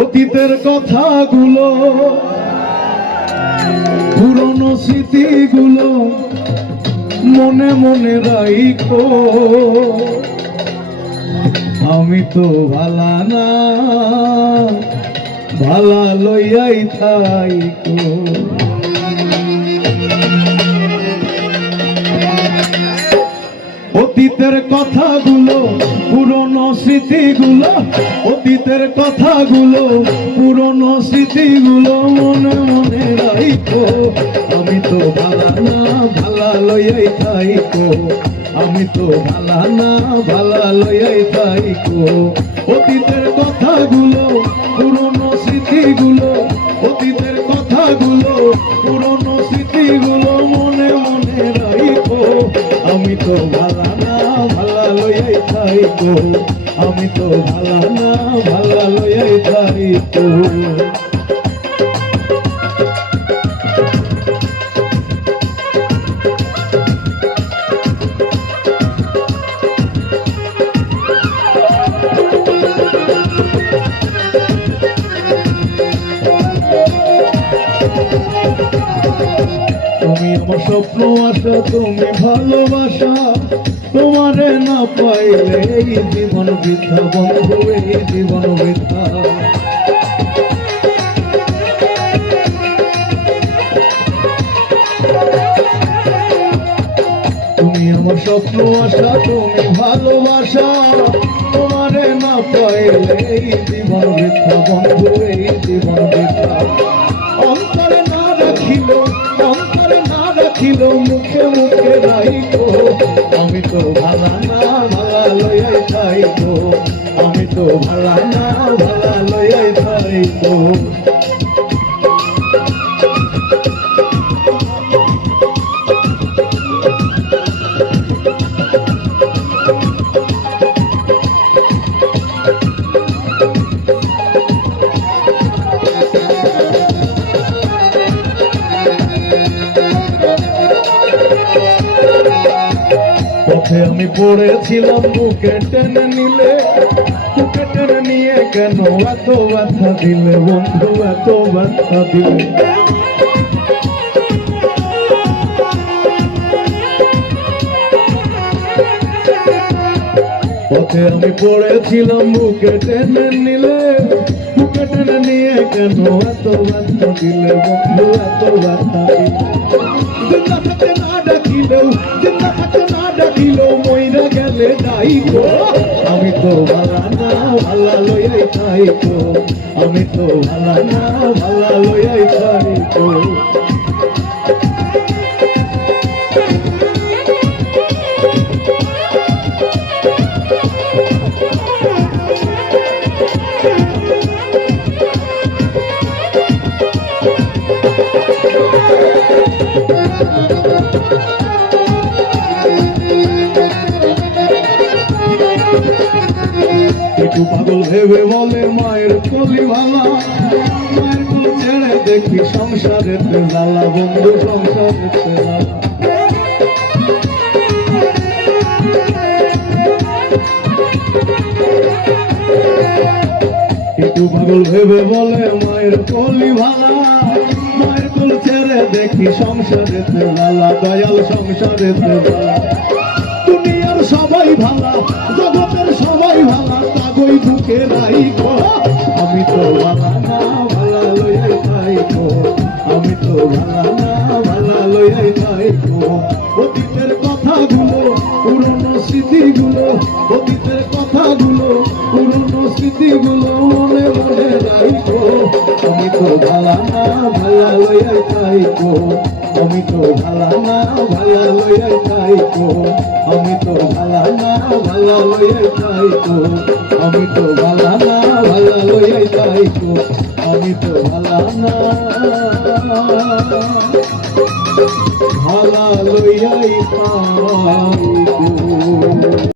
অতীতের কথাগুলো, পুরনো স্মৃতিগুলো মনে মনে রাইখো। আমি তো ভালা না, ভালা লইয়াই থাইকো। অতীতের কথাগুলো, পুরনো স্মৃতিগুলো, অতীতের কথাগুলো, পুরনো স্মৃতিগুলো মনে মনে রাইখো। আমি তো ভালা না, ভালা লইয়াই থাইকো। আমি তো ভালা না, ভালা লইয়াই থাইকো। অতীতের কথাগুলো, পুরনো স্মৃতিগুলো, অতীতের কথাগুলো, পুরনো স্মৃতিগুলো মনে মনে রাইখো। আমি তো ভালা না, ভালা লইয়াই থাইকো। আমি তো ভালা না, ভালা লইয়াই থাইকো। তুমি আমার স্বপ্ন আশা, তুমি ভালোবাসা। তোমারে না পাইলে এই জীবন বৃথা বন্ধু, এই জীবন বৃথা। তুমি আমার স্বপ্ন আশা, তুমি ভালোবাসা। তোমারে না পাইলে এই জীবন বৃথা বন্ধু, এই জীবন বৃথা। অন্তরে না রাখিল, অন্তরে না রাখিল, মুখে মুখে রাইখো। আমি তো ভালা না, ভালা লইয়াই থাইকো। আমি তো ভালা না, ভালা লইয়াই থাইকো। পথে আমি পড়েছিলাম, বুকে টেনে নিলে, বুকে টেনে নিয়ে কেন এত ব্যথা দিলে বন্ধু, এত ব্যথা দিলে। পথে আমি পড়েছিলাম, বুকে টেনে নিলে, বুকে টেনে নিয়ে কেন এত ব্যথা দিলে বন্ধু, এত ব্যথা দিলে। জিন্দা থাকতে না ডাকিলেও, জিন্দা থাকতে না ডাকিলেও মইরা গেলে যাইকো। আমি তো ভালা না, ভালা লইয়াই থাইকো। আমি তো ভালা না, ভালা লইয়াই থাইকো। একটু পাগল ভেবে বলে মায়ের কলি ভালা। মায়ের কোল ছেড়ে দেখি সংসারের জ্বালা বন্ধু, সংসারের জ্বালা। একটু পাগল ভেবে বলে মায়ের কলি ভালা। মায়ের কোল ছেড়ে দেখি সংসারের জ্বালা, দয়াল সংসারের জ্বালা। দুনিয়ার সবাই ভালা, জগতের সবাই ভালা, তাগই বুকে রাইখো। আমি তো ভালা না, ভালা লইয়াই থাইকো। আমি তো ভালা না, ভালা লইয়াই থাইকো। অতীতের কথাগুলো, পুরনো স্মৃতিগুলো, অতীতের কথাগুলো, পুরনো স্মৃতিগুলো মনে মনে রাইখো। আমি তো ভালা না, ভালা লইয়াই থাইকো। আমি তো ভালা না, ভালা লইয়াই থাইকো। আমি তো ভালা না, ভালা লইয়াই থাইকো। আমি তো ভালা না, ভালা লইয়াই থাইকো। আমি তো ভালা না, ভালা লইয়াই থাইকো।